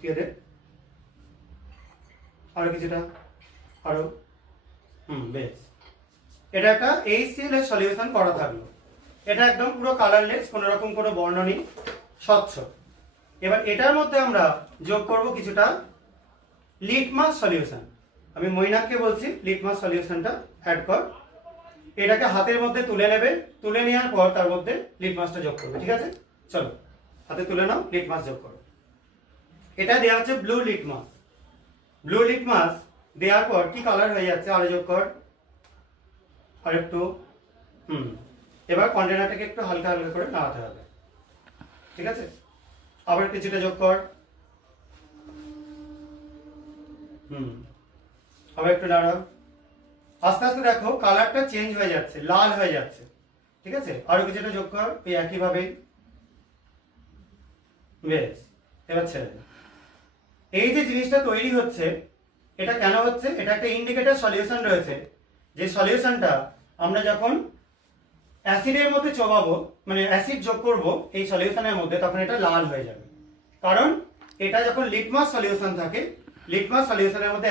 দিয়ে দে, আরো কিছুটা, আরো, বেশ। এটা একটা HCl এর সলিউশন করা থাকলো। এটা একদম পুরো কালারলেস, কোনো রকম কোনো বর্ণ নেই, স্বচ্ছ। এবার এটার মধ্যে আমরা যোগ করব কিছুটা লিটমাস সলিউশন। আমি মৈনাককে বলছি লিটমাস সলিউশনটা অ্যাড কর। এটাকে হাতের মধ্যে তুলে নেবে, তুলে নেওয়ার পর তার মধ্যে লিটমাসটা যোগ করবে, ঠিক আছে? চলো হাতে তুলে নাও, লিটমাস যোগ করো। এটা দেওয়া হচ্ছে ব্লু লিটমাস। ব্লু লিটমাস দেওয়ার পর কি কালার হয়ে যাচ্ছে, আরো যোগ কর, আর একটু, এবার কন্টেনারটাকে একটু হালকা হালকা করে নাড়াতে হবে, ঠিক আছে? আবার কিছুটা যোগ কর, আবার একটু নাড়াও। আস্তে আস্তে দেখো কালারটা চেঞ্জ হয়ে যাচ্ছে, লাল হয়ে যাচ্ছে, ঠিক আছে? আরো কিছুটা যোগ কর এই একইভাবে, বেশ। এবার ছেড়ে দে। এই যে জিনিসটা তৈরি হচ্ছে, এটা কেন হচ্ছে? এটা একটা ইন্ডিকেটর সলিউশন রয়েছে, যে সলিউশনটা আমরা যখন অ্যাসিডের মধ্যে চোবাবো, মানে অ্যাসিড যোগ করব এই সলিউশনের মধ্যে, তখন এটা লাল হয়ে যাবে। কারণ এটা যখন লিটমাস সলিউশন থাকে, লিটমাস সলিউশনের মধ্যে